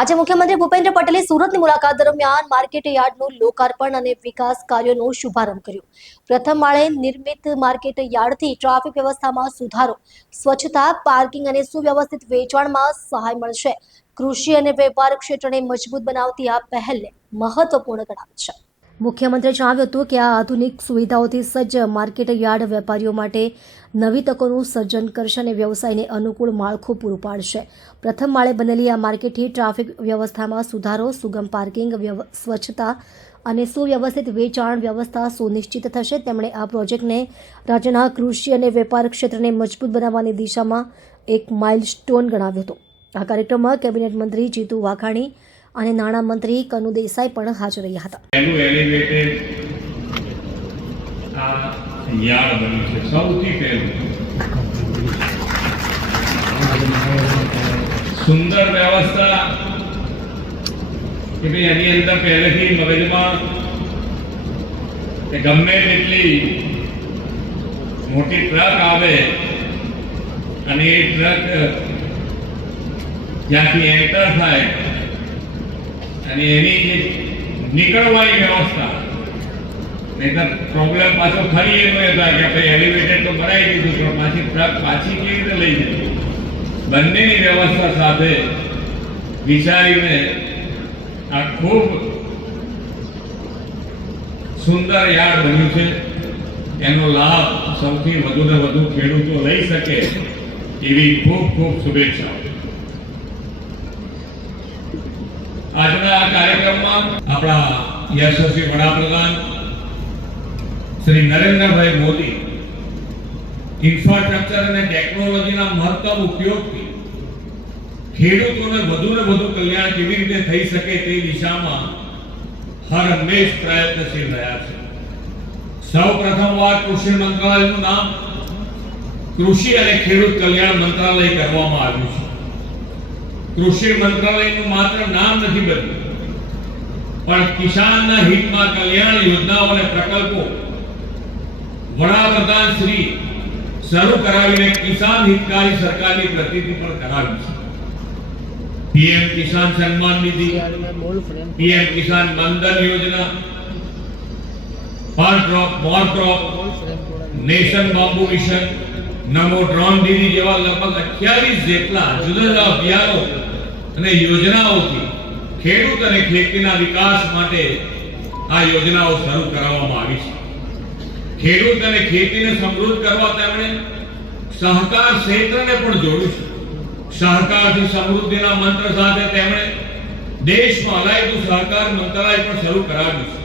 આજે મુખ્યમંત્રી ભૂપેન્દ્ર પટેલે સુરતની મુલાકાત દરમિયાન માર્કેટ યાર્ડનું લોકાર્પણ અને વિકાસ કાર્યોનો શુભારંભ કર્યો. પ્રથમ માળે નિર્મિત માર્કેટ યાર્ડથી ટ્રાફિક વ્યવસ્થામાં સુધારો, સ્વચ્છતા, પાર્કિંગ અને સુવ્યવસ્થિત વેચાણમાં સહાય મળશે. કૃષિ અને વેપાર ક્ષેત્રને મજબૂત બનાવતી આ પહેલને મહત્વપૂર્ણ ગણાવી છે. મુખ્યમંત્રીએ જણાવ્યું હતું કે આ આધુનિક સુવિધાઓથી સજ્જ માર્કેટ યાર્ડ વેપારીઓ માટે નવી તકોનું સર્જન કરશે અને વ્યવસાયને અનુકૂળ માળખું પૂરું પાડશે. પ્રથમ માળે બનેલી આ માર્કેટથી ટ્રાફિક વ્યવસ્થામાં સુધારો, સુગમ પાર્કિંગ, સ્વચ્છતા અને સુવ્યવસ્થિત વેચાણ વ્યવસ્થા સુનિશ્ચિત થશે. તેમણે આ પ્રોજેક્ટને રાજ્યના કૃષિ અને વેપાર ક્ષેત્રને મજબૂત બનાવવાની દિશામાં એક માઇલસ્ટોન ગણાવ્યો હતો. આ કાર્યક્રમમાં કેબિનેટ મંત્રી જીતુ વાઘાણી અને નાણાં મંત્રી કનુ દેસાઈ પણ હાજર રહ્યા હતા. યાર્ડ બન્યું છે સૌથી પહેલું સુંદર વ્યવસ્થા કે ભાઈ એની અંદર પહેલેથી મગજમાં કે ગમે તેટલી મોટી ટ્રક આવે અને એ ટ્રક જ્યાંથી એન્ટર થાય અને એની જે નીકળવાની વ્યવસ્થા, નહીતર પ્રોબ્લેમ પાછો ફરી એનો એ થાય કે આપણે એલિવેટેડ તો બનાવી દીધું પણ પાછી ટ્રક પાછી કેવી રીતે લઈ જાય. બંનેની વ્યવસ્થા સાથે વિચારીને આ ખૂબ સુંદર યાર્ડ બન્યું છે. એનો લાભ સૌથી વધુ ને વધુ ખેડૂતો લઈ શકે એવી ખૂબ ખૂબ શુભેચ્છાઓ. આજના આ કાર્યક્રમમાં આપણા યશસ્વી વડાપ્રધાન શ્રી નરેન્દ્રભાઈ મોદી ઇન્ફ્રાસ્ટ્રક્ચર અને ટેકનોલોજીના મહત્તમ ઉપયોગથી ખેડૂતોને વધુ ને વધુ કલ્યાણ કેવી રીતે થઈ શકે તે દિશામાં હર હંમેશ પ્રયત્નશીલ રહ્યા છે. સૌ પ્રથમવાર કૃષિ મંત્રાલયનું નામ કૃષિ અને ખેડૂત કલ્યાણ મંત્રાલય કરવામાં આવ્યું છે. કૃષિ મંત્રાલયનું માત્ર નામ નથી બદલ્યું, પણ કિસાનના હિતમાં કલ્યાણ યોજનાઓ અને પ્રકલ્પો વડાપ્રધાન શ્રી શરૂ કરાવીને કિસાન હિતકારી સરકારની પ્રતિનિધિ પણ કરાવી છે. પીએમ કિસાન સન્માન નિધિ, પીએમ કિસાન માનધન યોજના, પર ક્રોપ મોર ક્રોપ, નેશન બાંબુ મિશન, નમો ડ્રોન દીદી જેવા લગભગ 28 જેટલા જુદા જુદા અભિયાનો અને યોજનાઓથી ખેડૂત અને ખેતીના વિકાસ માટે આ યોજનાઓ શરૂ કરવામાં આવી છે. ખેડૂત અને ખેતીને સમૃદ્ધ કરવા તેમણે સહકાર ક્ષેત્રને પણ જોડ્યું છે. સહકારથી સમૃદ્ધિના મંત્ર સાથે તેમણે દેશમાં અલાયદું સહકાર મંત્રાલય પણ શરૂ કરાવ્યું છે.